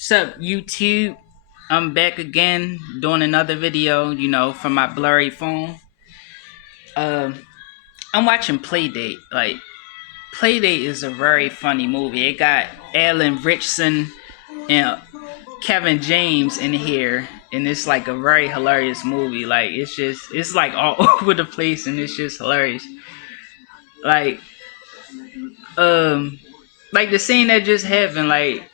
What's up, YouTube? I'm back again doing another video, from my blurry phone. Um, I'm watching Playdate. Like, Playdate is a very funny movie. It got Alan Richson and Kevin James in here, and it's like a very hilarious movie. Like, it's like all over the place, and it's just hilarious. Like, um, like the scene that just happened, like,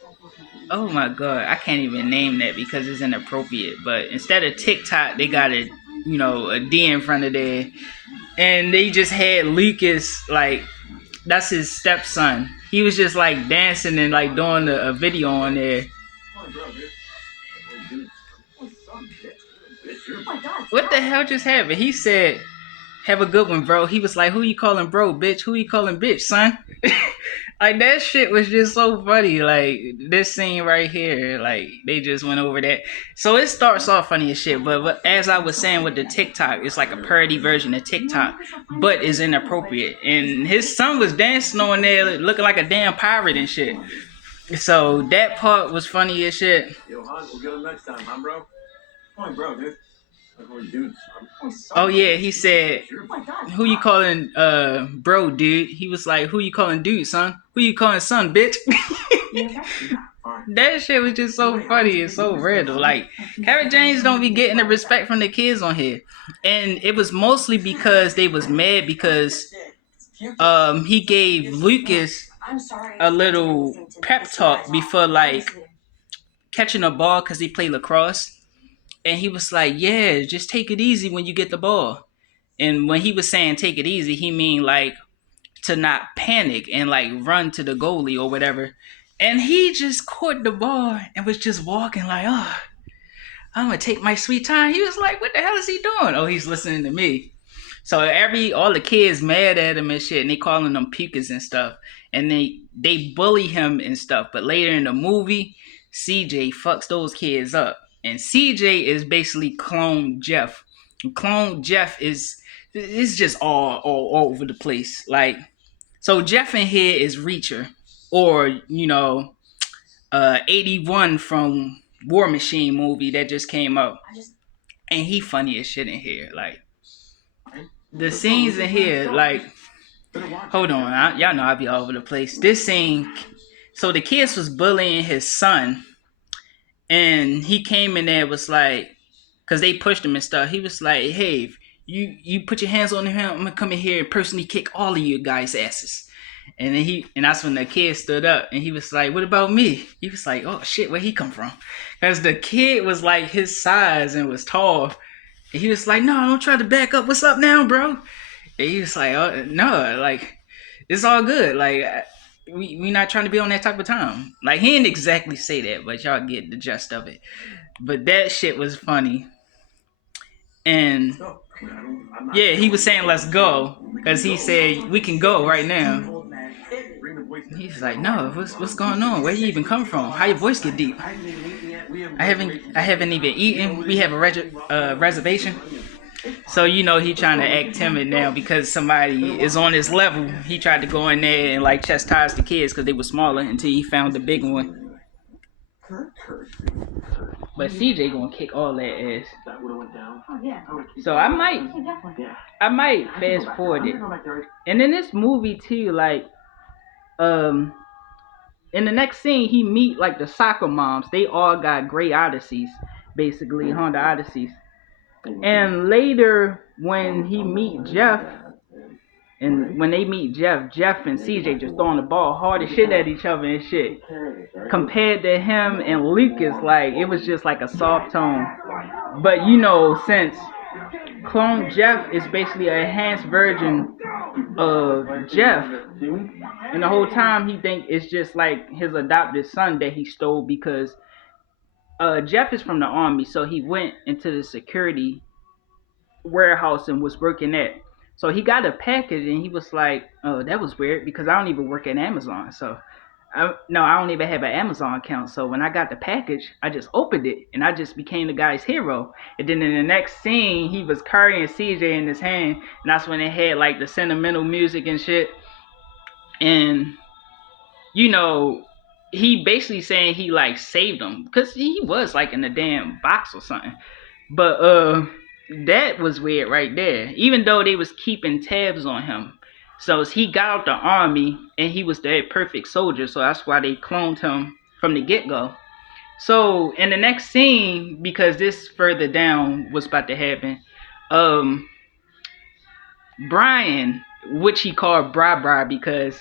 oh my god, I can't even name that because it's inappropriate. But instead of TikTok, they got a D in front of there, and they just had Lucas, like, that's his stepson. He was just like dancing and like doing a video on there. What the hell just happened? He said, "Have a good one, bro." He was like, "Who you calling bro, bitch? Who you calling bitch, son?" Like, that shit was just so funny. Like, this scene right here, like, they just went over that. So it starts off funny as shit, but as I was saying with the TikTok, it's like a parody version of TikTok, but is inappropriate. And his son was dancing on there looking like a damn pirate and shit. So that part was funny as shit. Yo, Han, we'll get him next time, huh, bro? Come on, bro, dude. Oh yeah, he said, "Who you calling bro, dude?" He was like, "Who you calling dude, son? Who you calling son, bitch?" That shit was just so funny and so random. Like, Harry James don't be getting the respect from the kids on here. And it was mostly because they was mad because he gave Lucas a little pep talk before like catching a ball because he played lacrosse. And he was like, "Yeah, just take it easy when you get the ball." And when he was saying take it easy, he mean like to not panic and like run to the goalie or whatever. And he just caught the ball and was just walking like, "Oh, I'm gonna take my sweet time." He was like, "What the hell is he doing?" Oh, he's listening to me. So all the kids mad at him and shit, and they calling him pukas and stuff, and they bully him and stuff. But later in the movie, CJ fucks those kids up, and CJ is basically clone Jeff. And clone Jeff is just all over the place. Like, so Jeff in here is Reacher, or 81 from War Machine movie that just came out, and he funny as shit in here. Like, the scenes in here, like, hold on, y'all know I be all over the place. This scene, so the kids was bullying his son, and he came in there was like, cause they pushed him and stuff. He was like, "Hey, if you put your hands on him, I'm gonna come in here and personally kick all of you guys' asses." And then that's when the kid stood up and he was like, "What about me?" He was like, "Oh shit, where he come from?" Cause the kid was like his size and was tall. And he was like, "No, don't try to back up. What's up now, bro?" And he was like, "Oh no, like, it's all good. Like, we not trying to be on that type of time." Like, he didn't exactly say that, but y'all get the gist of it. But that shit was funny. And yeah, he was saying let's go because he said we can go right now. He's like, "No, what's going on? Where you even come from? How your voice get deep?" I haven't even eaten. We have a reservation. So he trying to act timid now because somebody is on his level. He tried to go in there and like chastise the kids because they were smaller until he found the big one. But CJ gonna kick all that ass. So I might fast forward it. And in this movie too, like, um in the next scene he meet like the soccer moms. They all got gray Odysseys, basically Honda Odysseys. And later when he meet Jeff, and when they meet Jeff and CJ just throwing the ball hard as shit at each other and shit. Compared to him and Lucas, like, it was just like a soft tone. But since Clone Jeff is basically an enhanced version of Jeff, and the whole time he think it's just like his adopted son that he stole because Jeff is from the army, so he went into the security warehouse and was working at. So he got a package and he was like, "Oh, that was weird because I don't even work at Amazon." So I don't even have an Amazon account. So when I got the package, I just opened it and I just became the guy's hero. And then in the next scene, he was carrying CJ in his hand, and that's when they had like the sentimental music and shit. And you know, he basically saying he like saved him because he was like in a damn box or something. But that was weird right there. Even though they was keeping tabs on him, so he got out the army and he was the perfect soldier. So that's why they cloned him from the get go. So in the next scene, because this further down was about to happen, um, Brian, which he called Bra Bra because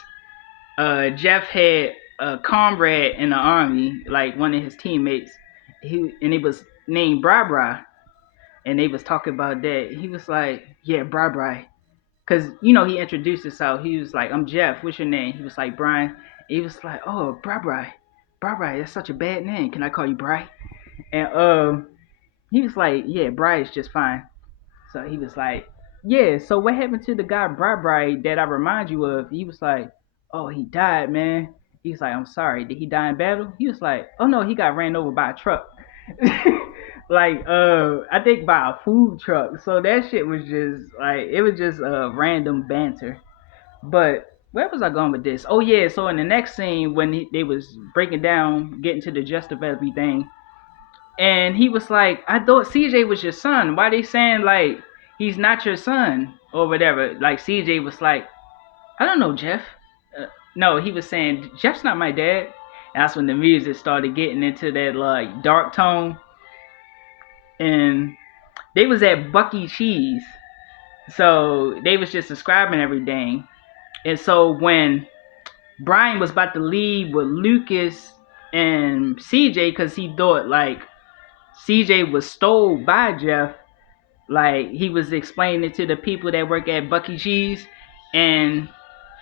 Jeff had a comrade in the army, like one of his teammates, and it was named Bra Bra, and they was talking about that. He was like, "Yeah, Bra Bra," because he introduced himself. He was like, "I'm Jeff. What's your name?" He was like, "Brian." He was like, "Oh, Bra Bra, Bra Bra. That's such a bad name. Can I call you Bri?" And he was like, "Yeah, Bri is just fine." So he was like, "Yeah, so what happened to the guy Bri that I remind you of?" He was like, "Oh, he died, man." He was like, "I'm sorry. Did he die in battle?" He was like, "Oh no, he got ran over by a truck." Like I think by a food truck. So that shit was just like it was just random banter. But where was I going with this? Oh yeah, so in the next scene when they was breaking down, getting to the gist of everything, and he was like, I thought CJ was your son. Why they saying like he's not your son or whatever? Like CJ was like, I don't know, Jeff. No, he was saying Jeff's not my dad. And that's when the music started getting into that like dark tone, and they was at Bucky Cheese, so they was just describing everything. And so when Brian was about to leave with Lucas and CJ, because he thought like CJ was stole by Jeff, like he was explaining to the people that work at Bucky Cheese, and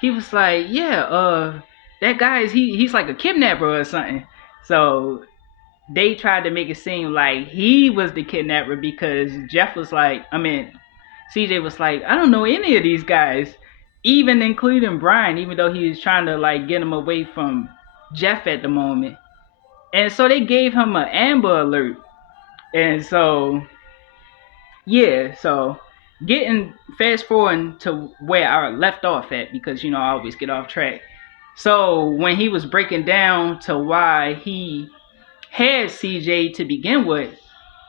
he was like, "Yeah, that guy is he's like a kidnapper or something." So they tried to make it seem like he was the kidnapper because Jeff was like, CJ was like, "I don't know any of these guys," even including Brian, even though he was trying to like get him away from Jeff at the moment. And so they gave him an Amber Alert, and so yeah, so getting fast forwarding to where I left off at because I always get off track. So when he was breaking down to why he had CJ to begin with,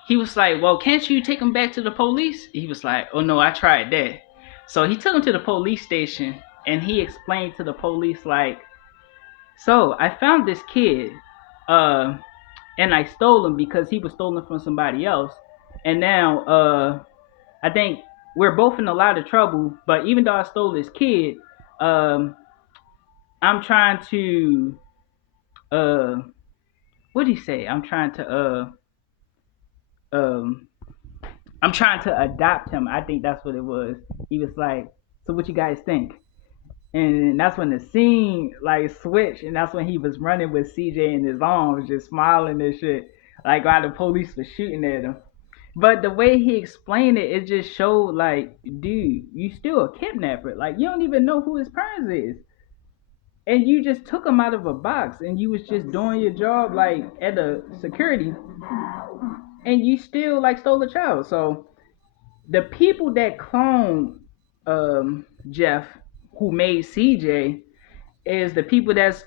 he was like, "Well, can't you take him back to the police?" He was like, "Oh no, I tried that." So he took him to the police station and he explained to the police like, "So I found this kid, uh, and I stole him because he was stolen from somebody else, and now I think we're both in a lot of trouble. But even though I stole this kid, um, I'm trying to uh, what did he say? Um, I'm trying to adopt him. I think that's what it was. He was like, so what you guys think?" And that's when the scene like switched, and that's when he was running with CJ in his arms, just smiling and shit, like while the police was shooting at him. But the way he explained it, it just showed like, dude, you still a kidnapper. Like you don't even know who his parents is, and you just took him out of a box, and you was just doing your job like at a security, and you still like stole a child. So the people that clone Jeff, who made CJ, is the people that's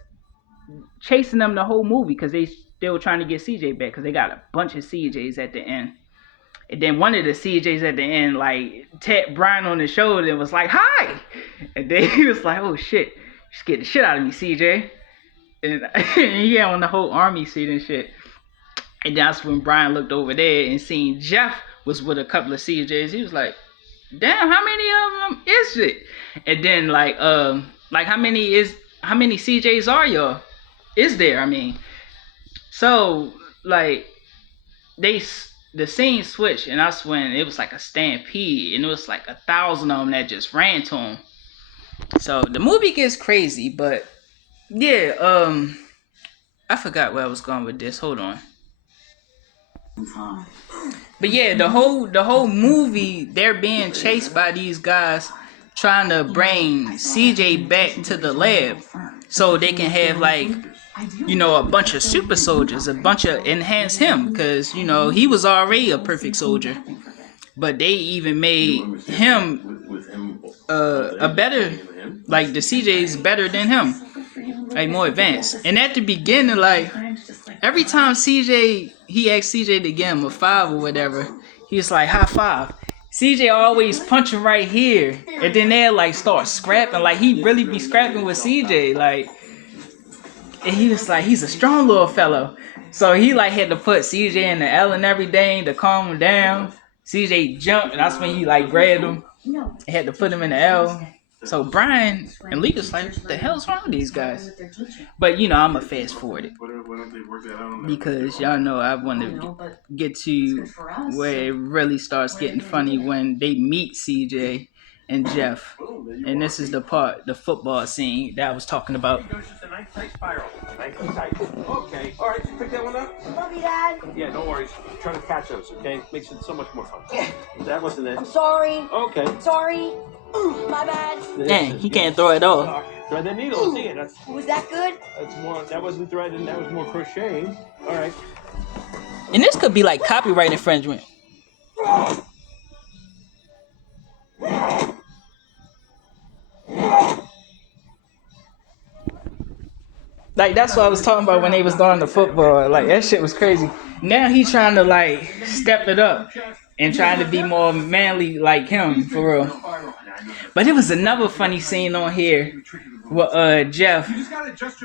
chasing them the whole movie because they still trying to get CJ back because they got a bunch of CJs at the end. And then one of the CJs at the end, like, tapped Brian on the shoulder and was like, "Hi!" And then he was like, "Oh shit, you scared the shit out of me, CJ." And he had on the whole army suit and shit. And that's when Brian looked over there and seen Jeff was with a couple of CJs. He was like, "Damn, how many of them is it?" And then like how many CJs are y'all? Is there? I mean, so like they the scene switched, and that's when it was like a stampede, and it was like 1,000 of them that just ran to him. So the movie gets crazy, but yeah, I forgot where I was going with this. Hold on. But yeah, the whole movie, they're being chased by these guys trying to bring CJ back to the lab so they can have like a bunch of super soldiers, a bunch of enhance him because he was already a perfect soldier, but they even made him a better, like the CJ's better than him. like more advanced. And at the beginning, like every time he asked CJ to give him a 5 or whatever, he was like high five. CJ always punching right here, and then they like start scrapping. Like he really be scrapping with CJ, like. And he was like, he's a strong little fellow. So he like had to put CJ in the L and everything to calm him down. CJ jumped, and that's when he like grabbed him. He had to put him in the L. So Brian and Lita's like, what the hell's wrong with these guys? But you know, I'm a fast forward it because y'all know I want to get to where it really starts getting funny when they meet CJ and Jeff. And this is the part, the football scene that I was talking about. Okay, all right, you pick that one up? Love you, Dad. Yeah, no worries. I'm trying to catch those, okay? Makes it so much more fun. That wasn't it. I'm sorry. Okay. Sorry. My bad. Dang, he can't throw it off. Thread the needle, see it. Was that good? That's more. That wasn't threading. That was more crocheting. All right. And this could be like copyright infringement. Like that's what I was talking about when they was doing the football. Like that shit was crazy. Now he's trying to like step it up and trying to be more manly like him for real. But there was another funny scene on here with Jeff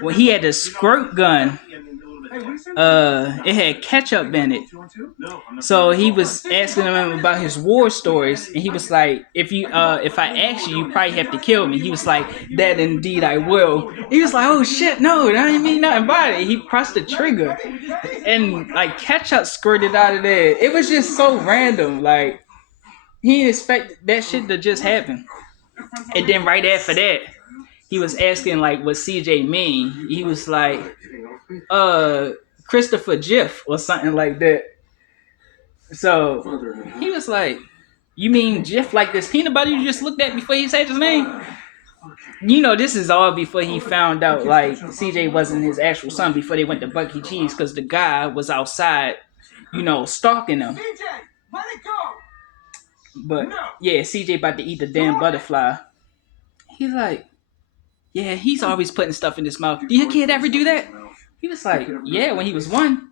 when he had a squirt gun. It had ketchup in it. So he was asking him about his war stories, and he was like, if I ask you, you probably have to kill me. He was like, that indeed I will. He was like, oh shit, no, that didn't mean nothing about it. He pressed the trigger, and like ketchup squirted out of there. It was just so random. Like he didn't expect that shit to just happen. And then right after that, he was asking like what CJ mean. He was like, Christopher Jiff or something like that. So he was like, you mean Jiff like this peanut butter you just looked at before he said his name? You know, this is all before he found out like CJ wasn't his actual son, before they went to Buck E. Cheese, because the guy was outside, you know, stalking him. CJ, let it go. But yeah, CJ about to eat the damn butterfly. He's like, yeah, he's always putting stuff in his mouth. Did your kid ever do that? He was like, yeah, when he was 1.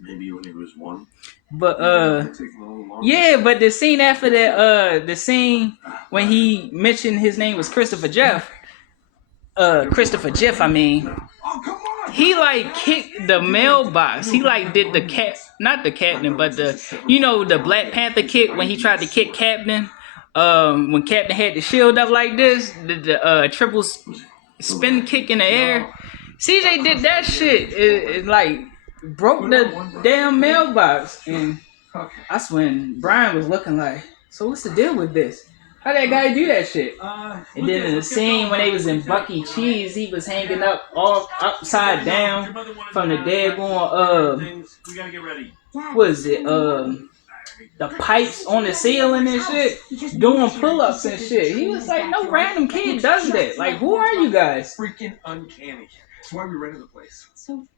Maybe when he was 1. But yeah, but the scene after that, the scene when he mentioned his name was Christopher Jiff, I mean, he like kicked the mailbox. He like did the not the captain, but the Black Panther kick when he tried to kick Captain. When Captain had the shield up like this, the triple spin kick in the air. CJ did that shit. It like broke the damn mailbox, and that's when Brian was looking like, so what's the deal with this? How that guy do that shit? And then in the scene when they was in Buck E. Cheese, he was hanging up all upside down from the daggone what is it? The pipes on the ceiling and shit, doing pull-ups and shit. He was like, no random kid does that. Like, who are you guys? Freaking uncanny. That's why we rented the place.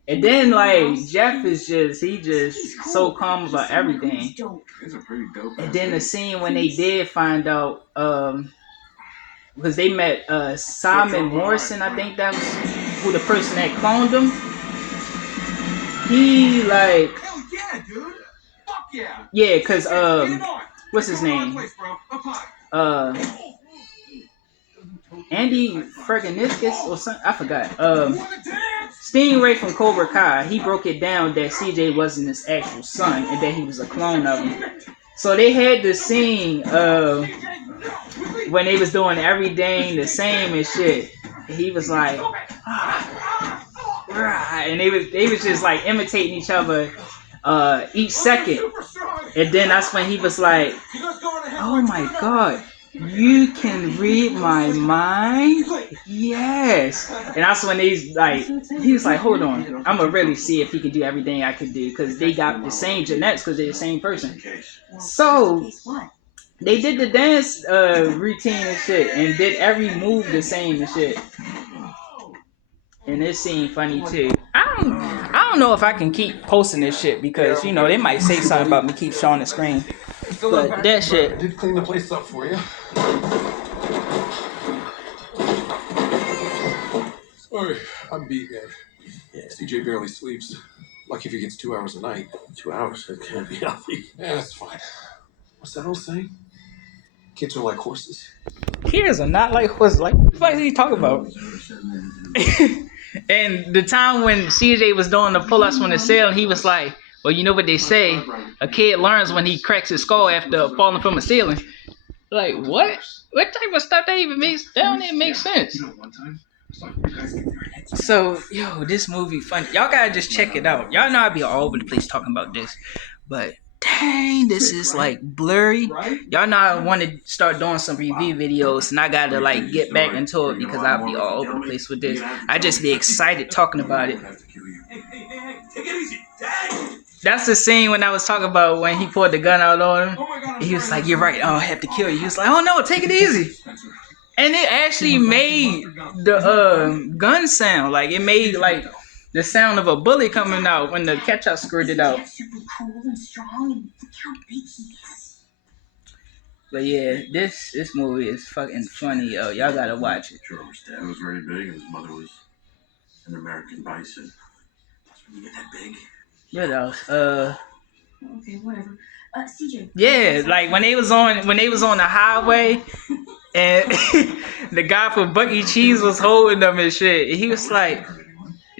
And then like Jeff is just so calm about everything. And then the scene when they did find out, because they met Simon Morrison, I think that was who the person that cloned him. He like, hell yeah, dude. Fuck yeah. Yeah, cause what's his name? Andy Ferganiscus or something, I forgot. Stingray from Cobra Kai, he broke it down that CJ wasn't his actual son and that he was a clone of him. So they had the scene when they was doing everything the same and shit. He was like, and they was just like imitating each other each second. And then that's when he was like, oh my god, you can read my mind? Yes. And that's when he was like, hold on, I'm gonna really see if he can do everything I could do, because they got the same genetics, because they're the same person. So they did the dance routine and shit, and did every move the same and shit. And this scene funny too. I don't know if I can keep posting this shit, because you know they might say something about me keep showing the screen. But that shit. I did clean the place up for you. Sorry, I'm beat, man. Yeah. CJ barely sleeps. Lucky if he gets 2 hours a night. 2 hours. That can't be healthy. Yeah, that's fine. What's that old saying? Kids are like horses. Kids are not like horses. Like, what the fuck is he talking about? And the time when CJ was doing the pull-ups from the ceiling, he was like, well, you know what they say? A kid learns when he cracks his skull after falling from a ceiling. Like, what? What type of stuff that even makes, that don't even make sense. So, yo, this movie funny. Y'all gotta just check it out. Y'all know I be all over the place talking about this. But, dang, this is like blurry. Y'all know I want to start doing some review videos, and I gotta like get back into it because I'll be all over the place with this. I just be excited talking about it. Take it easy. Dad! That's the scene when I was talking about when he pulled the gun out on him. And he was like, you're right, I have to kill you. He was like, oh no, take it easy. And it actually made the gun sound. Like, it made like the sound of a bullet coming out when the ketchup squirted out. But yeah, this movie is fucking funny, yo. Y'all gotta watch it. George's dad was very big and his mother was an American bison. That's when you get that big. What else? Okay, whatever. CJ. Yeah, like when they was on the highway and the guy from Buck E. Cheese was holding them and shit. And he was like,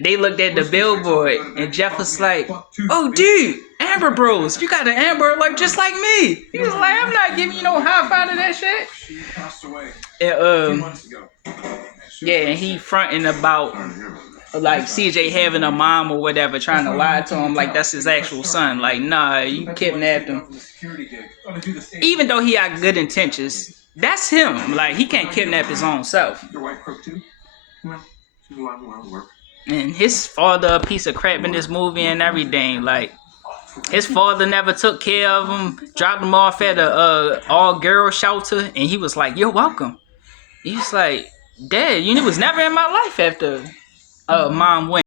they looked at the billboard and Jeff was like, oh dude, Amber Bros, you got an Amber like just like me. He was like, I'm not giving you no high five to that shit. She passed away And 2 months ago. yeah, and he fronting about like CJ having a mom or whatever, trying to lie to him like that's his actual son. Like, nah, you kidnapped him. Even though he had good intentions, that's him. Like, he can't kidnap his own self. Your wife crook too? Well, she's a lot of work. And his father a piece of crap in this movie and everything. Like, his father never took care of him, dropped him off at a all-girl shelter, and he was like, you're welcome. He was like, Dad, you was never in my life after mom went.